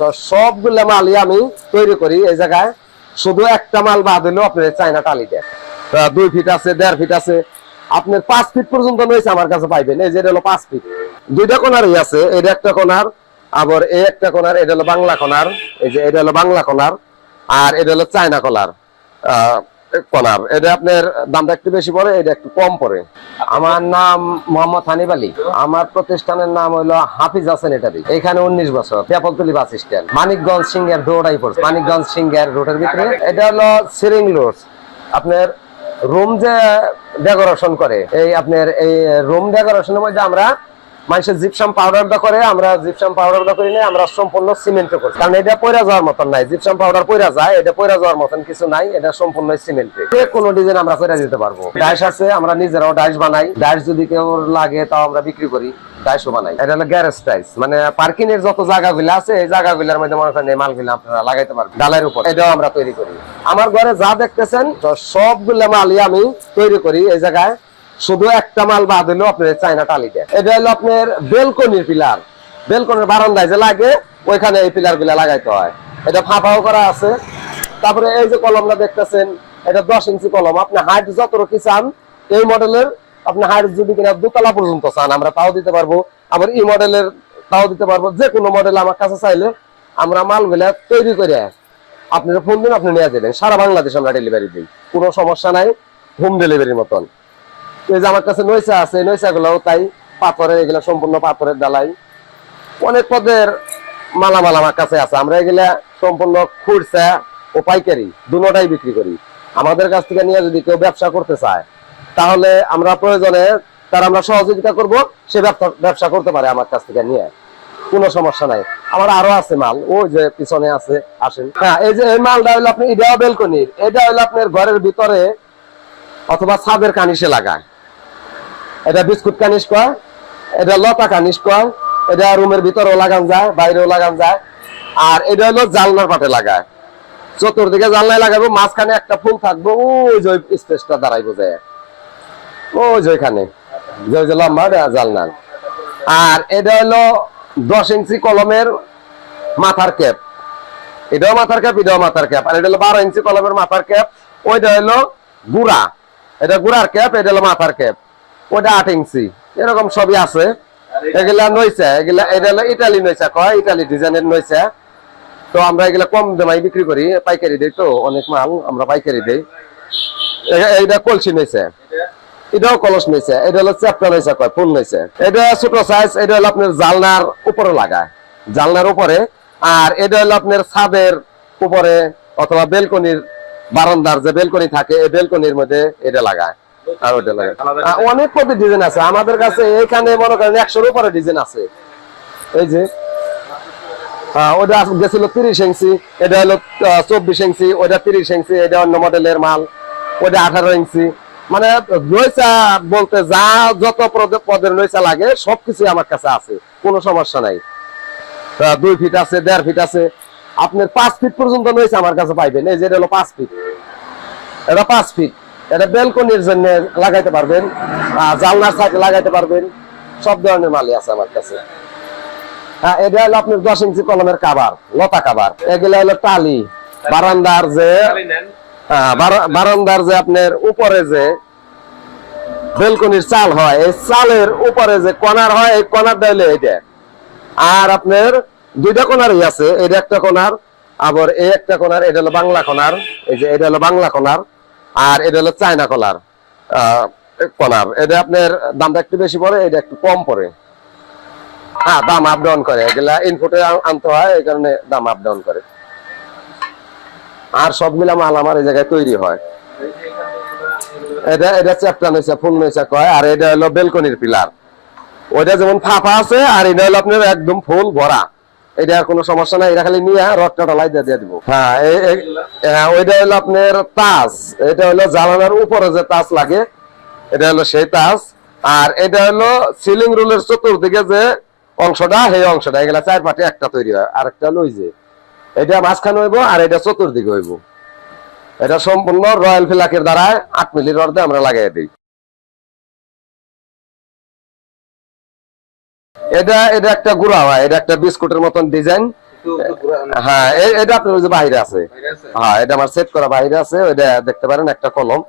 তো সবগুলো মালই আমি তৈরি করি এই জায়গায়। শুধু একটা মাল বাদ হইলো আপনার চায়না টালিতে 2 ফিট আছে, 1.5 ফিট আছে, আপনার 5 ফিট পর্যন্ত রয়েছে আমার কাছে পাইবেন। এই যে এটা হলো 5 ফিট, দুইটা কোনারই আছে। এটা একটা কোনার, আবার এই একটা কোনার, এটা হলো বাংলা কোনার। এই যে এটা হলো বাংলা কোনার, আর এটা হলো চায়না কলার কলার। এটা আপনার দামটা একটু বেশি পড়ে, এটা একটু কম পড়ে। আমার নাম মোহাম্মদ হানিফ আলী। আমার প্রতিষ্ঠানের নাম হলো হাফিজ হাসানিটারি। এখানে 19 বছর, পেপলতলি বাস স্ট্যান্ড, মানিকগঞ্জ সিঙ্গার রোডাই পড়ছে, মানিকগঞ্জ সিঙ্গার রোডের ভিতরে। এটা হলো সিরিং রোড। আপনার রুম যে ডেকোরেশন করে, এই আপনার এই রুম ডেকোরেশনের মধ্যে আমরা মানুষের জিপসাম পাউডারটা করে, আমরা জিপসাম পাউডারটা করি না, আমরা সম্পূর্ণ সিমেন্টে করি। কারণ এটা পয়রা যাওয়ার মতন নাই, জিপসাম পাউডার পয়রা যায়, এটা পয়রা যাওয়ার মতন কিছু নাই, এটা সম্পূর্ণ সিমেন্টে। যে কোনো ডিজাইন আমরা করে দিতে পারবো। ডাইস আছে, আমরা নিজেরাও ডাইস বানাই। ডাইস যদি কেউ লাগে তাও আমরা বিক্রি করি, ডাইসও বানাই। এটা হলো গ্যারেজ টাইস, মানে পার্কিং এর যত জায়গাগুলো আছে এই জায়গাগুলোর মধ্যে মনে করেন এই মালগুলো আপনারা লাগাইতে পারবেন ডালের উপর। এটাও আমরা তৈরি করি। আমার ঘরে যা দেখতেছেন সবগুলো মালই আমি তৈরি করি এই জায়গায়। শুধু একটা মাল বাদ হলো আপনার চায়না টালিতে। এটা হলো আপনার বেলকনির পিলার, বেলকনির বারান্দায় যে লাগে ওইখানে এই পিলার গুলা লাগাইতে হয়। এটা ফাঁপাও করা আছে। তারপরে এই যে কলমটা দেখতেছেন, এটা 10 ইঞ্চি কলম। আপনি হাইট যতটুকু চান এই মডেলের, আপনি হাইট যদি কিনা 2 তলা পর্যন্ত চান আমরা তাও দিতে পারবো, আবার এই মডেলের তাও দিতে পারবো। যে কোনো মডেল আমার কাছে চাইলে আমরা মালগুলা তৈরি করে আপনার ফোন দিন, আপনি নিয়ে যাবেন। সারা বাংলাদেশ আমরা ডেলিভারি দিই, কোনো সমস্যা নাই, হোম ডেলিভারির মতন। এই যে আমার কাছে নৈশা আছে, নৈশা গুলাও তাই পাথরের, এগুলা সম্পূর্ণ পাথরের ডালাই। অনেক পদের মালামাল আমার কাছে আছে। আমরা এগুলা সম্পূর্ণ খুচরা ও পাইকারি দুটোটাই বিক্রি করি। আমাদের কাছ থেকে নিয়ে যদি কেউ ব্যবসা করতে চায় তাহলে আমরা প্রয়োজনে তার আমরা সহযোগিতা করব, সে ব্যবসা করতে পারে আমার কাছ থেকে নিয়ে, কোনো সমস্যা নাই। আমার আরো আছে মাল, ওই যে পিছনে আছে, আসেন। হ্যাঁ, এই যে এই মালটা হলো আপনি, এটাও বেলকনির। এটা হলো আপনার ঘরের ভিতরে অথবা ছাদের কানিসে লাগায়। এটা বিস্কুট কানিস কয়, এটা লতা কানিস কয়। এটা রুমের ভিতরেও লাগান যায়, বাইরেও লাগান যায়। আর এটা হলো জানলার পাটে লাগায়, চতুর্দিকে জানলায় লাগাবো, মাঝখানে একটা ফুল থাকবো, ওই যে স্পেসটা দাঁড়াইবো যায়, ওই যে ওইখানে যে লম্বা জানলার। আর এটা হলো 10 ইঞ্চি কলমের মাথার ক্যাপ। এটাও মাথার ক্যাপ, এটাও মাথার ক্যাপ। আর এটা হলো 12 ইঞ্চি কলমের মাথার ক্যাপ। ওইটা হলো গুড়া, এটা গুড়ার ক্যাপ। এটা হলো মাথার ক্যাপ। ওটা 8 ইঞ্চি। এরকম সবই আছে। এগুলা নইছে, এগুলা এটা হলো ইটালি নইছে কয়, ইটালি ডিজাইনের নইছে। তো আমরা এগুলা কম দামে বিক্রি করি, পাইকারি দেই। তো অনেক মাল আমরা পাইকারি দেই। এইটা কলসি নইছে, এটাও কলস নইছে। এটা হলো চ্যাপ্টা নইছে কয়, ফুল নইছে। এটা ছোট সাইজ। এটা হলো আপনার জালনার উপরে লাগায়, জালনার উপরে। আর এটা হলো আপনার ছাদের উপরে অথবা বেলকনির বারান্দার যে বেলকনি থাকে, এই বেলকনির মধ্যে এটা লাগায়। আর ওটা লাগায় অনেক পদের ডিজাইন আছে আমাদের কাছে। এখানে মনে করেন 100-এর উপরে ডিজাইন আছে। এই যে ওটা গেছিল 30 ইঞ্চি, এটা হলো 24 ইঞ্চি, ওটা 30 ইঞ্চি, এটা অন্য মডেলের মাল, ওটা 18 ইঞ্চি। মানে নৈচা বলতে যা যত পদের নৈচা লাগে সবকিছু আমার কাছে আছে, কোনো সমস্যা নাই। 2 ফিট আছে, 1.5 ফিট আছে, আপনার 5 ফিট পর্যন্ত নৈচা আমার কাছে পাইবেন। এই যে এটা হলো 5 ফিট, এটা 5 ফিট। এটা বেলকনির জন্য লাগাইতে পারবেন, জানলার সাইডে লাগাইতে পারবেন, সব ধরনের মালই আছে আমার কাছে। হ্যাঁ, এটা হলো আপনার 10 ইঞ্চি কলমের কাবার, লতা কাবার। এগুলা হলো টালি। বারান্দার যে বারান্দার যে আপনার উপরে যে বেলকনির চাল হয়, এই চালের উপরে যে কর্নার হয়, এই কর্নারটা হলো এটা। আর আপনার 2টা কর্নারই আছে, এটা একটা কর্নার, আবার এই একটা কর্নার। এটা হলো বাংলা কর্নার। এই যে এটা হলো বাংলা কর্নার, আর এটা হলো চায়না কলার কর্নার। এটা আপনার দামটা একটু বেশি পড়ে, এটা একটু কম পড়ে। হ্যাঁ, দাম আপ ডাউন করে, এগুলা ইনপুটে আনতে হয়, এই কারণে দাম আপ ডাউন করে। আর সবগুলা মাল আমার এই জায়গায় তৈরি হয়। এটা এটা চ্যাপ্টা নইছে, ফুল নইছে কয়। আর এটা হলো বেলকনির পিলার। ওইটা যেমন ফাঁপা আছে, আর এটা হলো আপনার একদম ফুল ভরা। এটা কোনো সমস্যা নাই, এটা খালি নিয়ে রডটা ঢালাই দিয়ে দিব। হ্যাঁ, ওইটা হলো আপনার তাজ। এটা হলো জানালার উপরে যে তাজ লাগে, এটা হলো সেই তাজ। আর এটা হলো সিলিং রুলের চতুর্দিকে যে অংশটা, সেই অংশটা। এগুলা 4 পাটে একটা তৈরি হয়। আর একটা হলো ওই যে এটা মাঝখানে হইব, আর এটা চতুর্দিকে হইব। এটা সম্পূর্ণ রয়্যাল ফিলাকের দ্বারা 8 মিলি রড দিয়ে আমরা লাগাই দিই। এটা এটা একটা গুড়া হয়, এটা একটা বিস্কুটের মতন ডিজাইন। হ্যাঁ এটা আপনার ওই যে বাইরে আছে, হ্যাঁ এটা আমার সেট করা বাইরে আছে, ওইটা দেখতে পারেন একটা কলম।